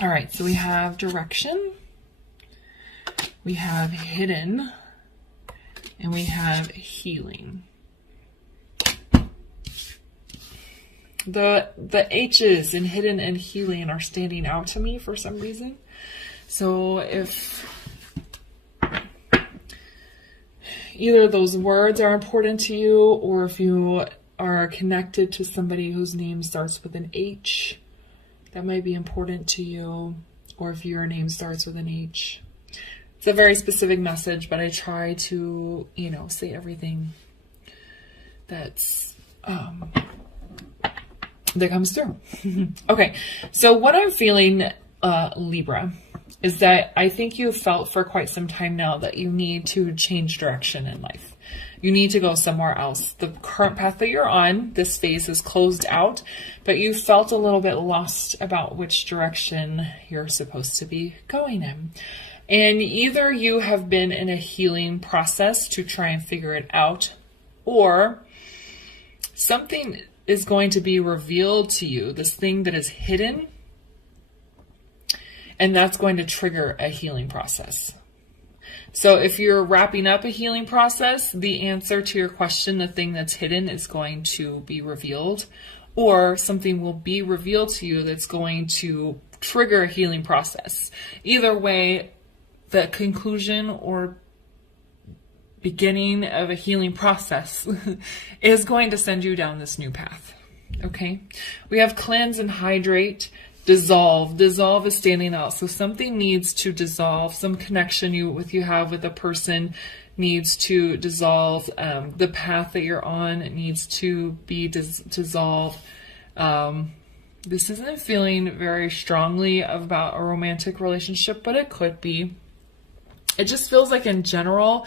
All right, so we have direction, we have hidden, and we have healing. The H's in hidden and healing are standing out to me for some reason. So if either those words are important to you, or if you are connected to somebody whose name starts with an H, that might be important to you, or if your name starts with an H. It's a very specific message, but I try to, say everything that's that comes through. Okay, so what I'm feeling, Libra, is that I think you've felt for quite some time now that you need to change direction in life. You need to go somewhere else. The current path that you're on, this phase is closed out, but you felt a little bit lost about which direction you're supposed to be going in. And either you have been in a healing process to try and figure it out, or something is going to be revealed to you, this thing that is hidden, and that's going to trigger a healing process. So if you're wrapping up a healing process, the answer to your question, the thing that's hidden, is going to be revealed, or something will be revealed to you that's going to trigger a healing process. Either way, the conclusion or beginning of a healing process is going to send you down this new path. Okay? We have cleanse and hydrate. Dissolve. Dissolve is standing out. So something needs to dissolve. Some connection you have with a person needs to dissolve. The path that you're on needs to be dissolved. This isn't feeling very strongly about a romantic relationship, but it could be. It just feels like in general,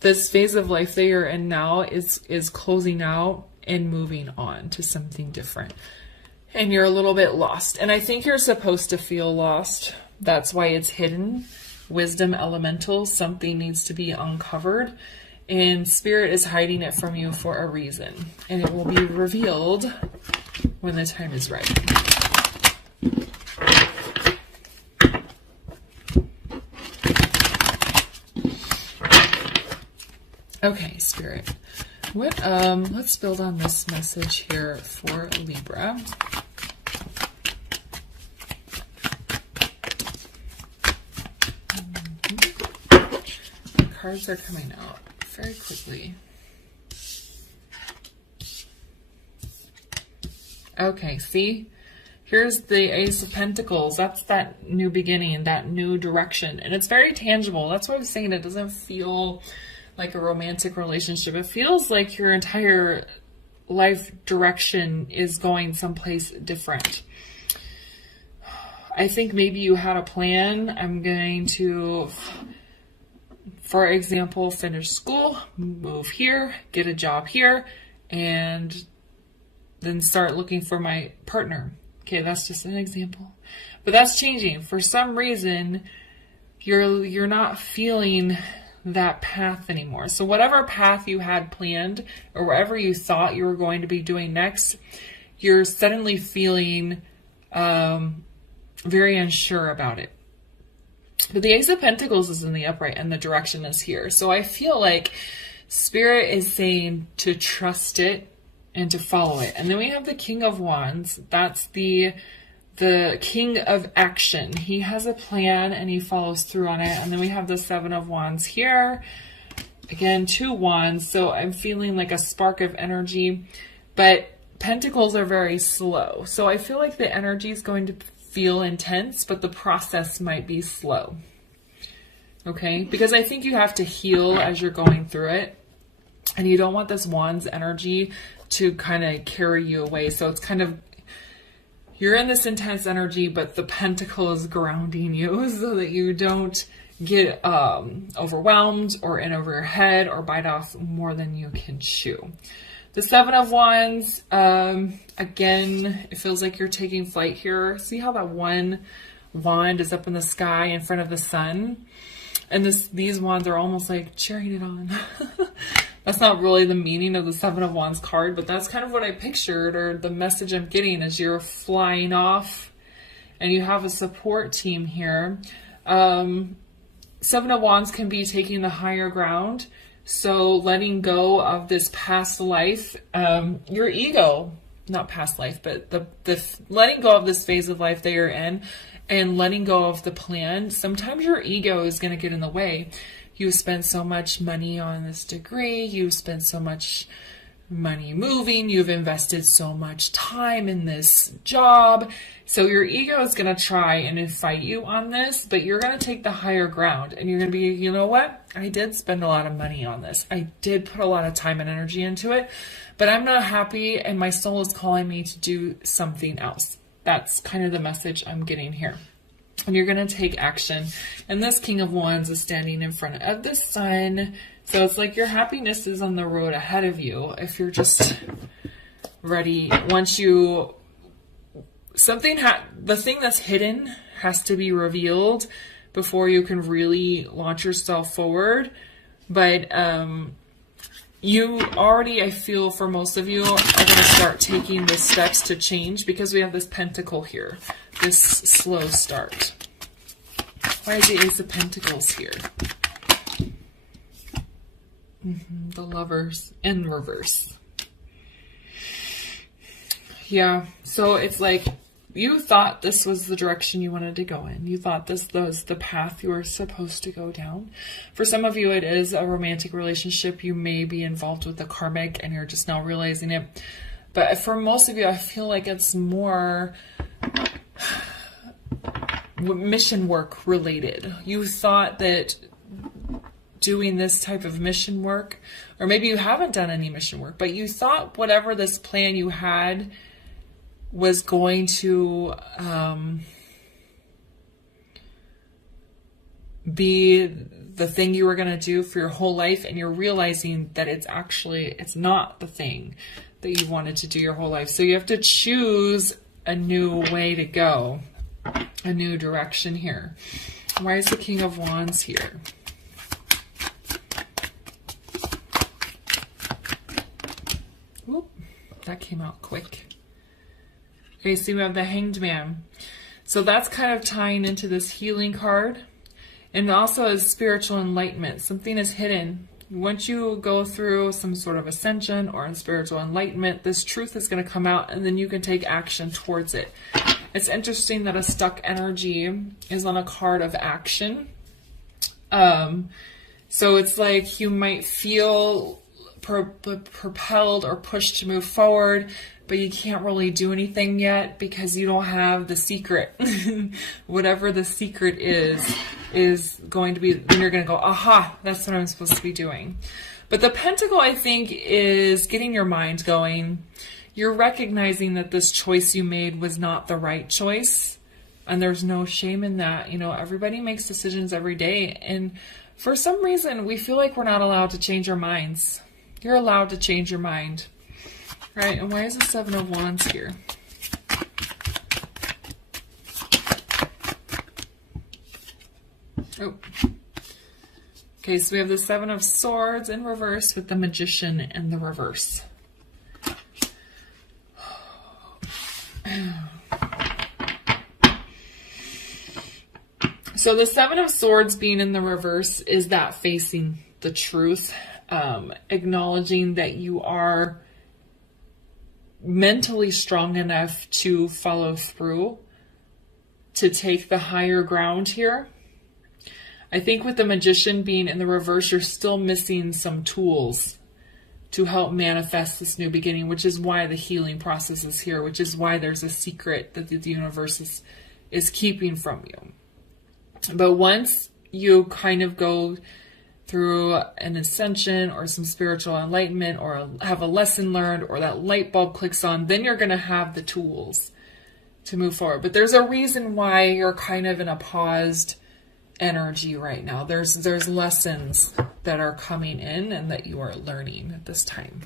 this phase of life that you're in now is closing out and moving on to something different. And you're a little bit lost. And I think you're supposed to feel lost. That's why it's hidden. Wisdom elemental, something needs to be uncovered. And Spirit is hiding it from you for a reason. And it will be revealed when the time is right. Okay, Spirit. Let's build on this message here for Libra. The cards are coming out very quickly. Okay, see? Here's the Ace of Pentacles. That's that new beginning, that new direction. And it's very tangible. That's what I'm saying. It doesn't feel like a romantic relationship. It feels like your entire life direction is going someplace different. I think maybe you had a plan. I'm going to, for example, finish school, move here, get a job here, and then start looking for my partner. Okay, that's just an example. But that's changing. For some reason, you're not feeling that path anymore. So whatever path you had planned or whatever you thought you were going to be doing next, you're suddenly feeling very unsure about it. But the Ace of Pentacles is in the upright and the direction is here. So I feel like Spirit is saying to trust it and to follow it. And then we have the King of Wands. That's the King of Action. He has a plan and he follows through on it. And then we have the Seven of Wands here. Again, 2 wands. So I'm feeling like a spark of energy, but Pentacles are very slow. So I feel like the energy is going to feel intense, but the process might be slow. Okay? Because I think you have to heal as you're going through it. And you don't want this Wands energy to kind of carry you away. So it's kind of, you're in this intense energy, but the Pentacle is grounding you so that you don't get overwhelmed or in over your head or bite off more than you can chew. The Seven of Wands, again, it feels like you're taking flight here. See how that one wand is up in the sky in front of the sun? And these wands are almost like cheering it on. That's not really the meaning of the Seven of Wands card, but that's kind of what I pictured, or the message I'm getting is you're flying off and you have a support team here. Seven of Wands can be taking the higher ground. So letting go of this past life, your ego, not past life, but the letting go of this phase of life that you're in and letting go of the plan. Sometimes your ego is going to get in the way. You spend so much money on this degree. You spend so much money moving. You've invested so much time in this job. So your ego is going to try and fight you on this, but you're going to take the higher ground and you're going to be, you know what? I did spend a lot of money on this. I did put a lot of time and energy into it, but I'm not happy and my soul is calling me to do something else. That's kind of the message I'm getting here. And you're going to take action. And this King of Wands is standing in front of the Sun. So it's like your happiness is on the road ahead of you. If you're just ready, once you, the thing that's hidden has to be revealed before you can really launch yourself forward. But you already, I feel for most of you, are going to start taking the steps to change because we have this Pentacle here, this slow start. Why is the Ace of Pentacles here? The Lovers in reverse. Yeah, so it's like you thought this was the direction you wanted to go in. You thought this was the path you were supposed to go down. For some of you, it is a romantic relationship. You may be involved with a karmic and you're just now realizing it. But for most of you, I feel like it's more mission work related. You thought that doing this type of mission work, or maybe you haven't done any mission work, but you thought whatever this plan you had was going to be the thing you were going to do for your whole life, and you're realizing that it's not the thing that you wanted to do your whole life. So you have to choose a new way to go, a new direction here. Why is the King of Wands here? Whoop, that came out quick. Okay, so we have the Hanged Man. So that's kind of tying into this healing card. And also as spiritual enlightenment. Something is hidden. Once you go through some sort of ascension or in spiritual enlightenment, this truth is going to come out and then you can take action towards it. It's interesting that a stuck energy is on a card of action. So it's like you might feel propelled or pushed to move forward, but you can't really do anything yet because you don't have the secret. Whatever the secret is going to be, then you're going to go, aha, that's what I'm supposed to be doing. But the Pentacle, I think, is getting your mind going. You're recognizing that this choice you made was not the right choice. And there's no shame in that. You know, everybody makes decisions every day. And for some reason, we feel like we're not allowed to change our minds. You're allowed to change your mind. Right, and why is the Seven of Wands here? Oh. Okay, so we have the Seven of Swords in reverse with the Magician in the reverse. So the Seven of Swords being in the reverse is that facing the truth, acknowledging that you are mentally strong enough to follow through, to take the higher ground here. I think with the Magician being in the reverse, you're still missing some tools to help manifest this new beginning, which is why the healing process is here, which is why there's a secret that the universe is keeping from you. But once you kind of go through an ascension or some spiritual enlightenment or have a lesson learned or that light bulb clicks on, then you're going to have the tools to move forward. But there's a reason why you're kind of in a paused energy right now. There's lessons that are coming in and that you are learning at this time.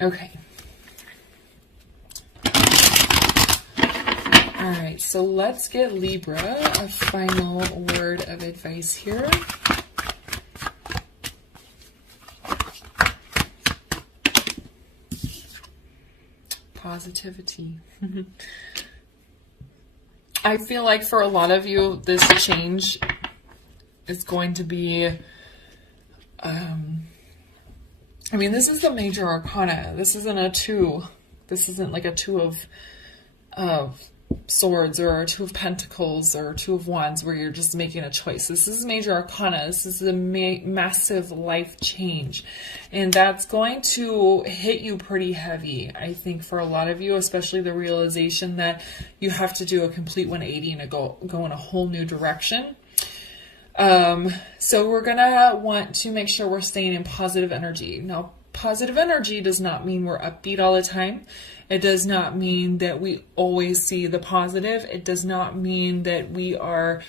Okay. All right, so let's get Libra a final word of advice here. Positivity. I feel like for a lot of you, this change is going to be, I mean, this is the major arcana. This isn't a two. This isn't like a two of swords or a two of pentacles or two of wands where you're just making a choice. This is major arcana. This is a massive life change. And that's going to hit you pretty heavy, I think, for a lot of you, especially the realization that you have to do a complete 180 and go in a whole new direction. So we're going to want to make sure we're staying in positive energy. Now, positive energy does not mean we're upbeat all the time. It does not mean that we always see the positive. It does not mean that we are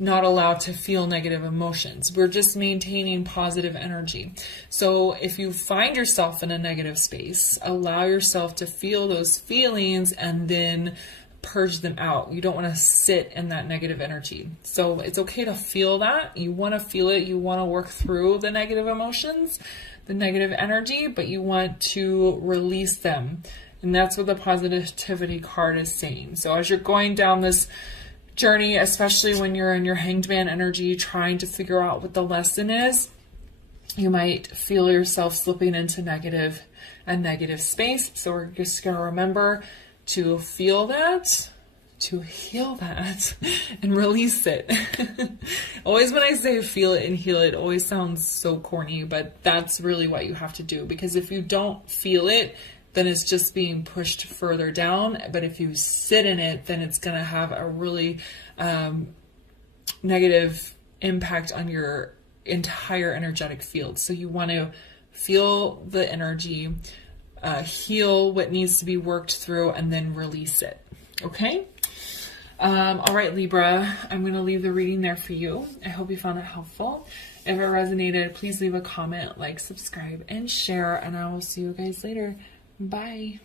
not allowed to feel negative emotions. We're just maintaining positive energy. So if you find yourself in a negative space, allow yourself to feel those feelings and then purge them out. You don't want to sit in that negative energy. So it's okay to feel that. You want to feel it. You want to work through the negative emotions, the negative energy, but you want to release them. And that's what the positivity card is saying. So as you're going down this journey, especially when you're in your hanged man energy, trying to figure out what the lesson is, you might feel yourself slipping into a negative space. So we're just going to remember to feel that, to heal that, and release it. Always when I say feel it and heal it, always sounds so corny, but that's really what you have to do. Because if you don't feel it, then it's just being pushed further down. But if you sit in it, then it's going to have a really negative impact on your entire energetic field. So you want to feel the energy, heal what needs to be worked through, and then release it. Okay? All right, Libra, I'm going to leave the reading there for you. I hope you found it helpful. If it resonated, please leave a comment, like, subscribe, and share, and I will see you guys later. Bye.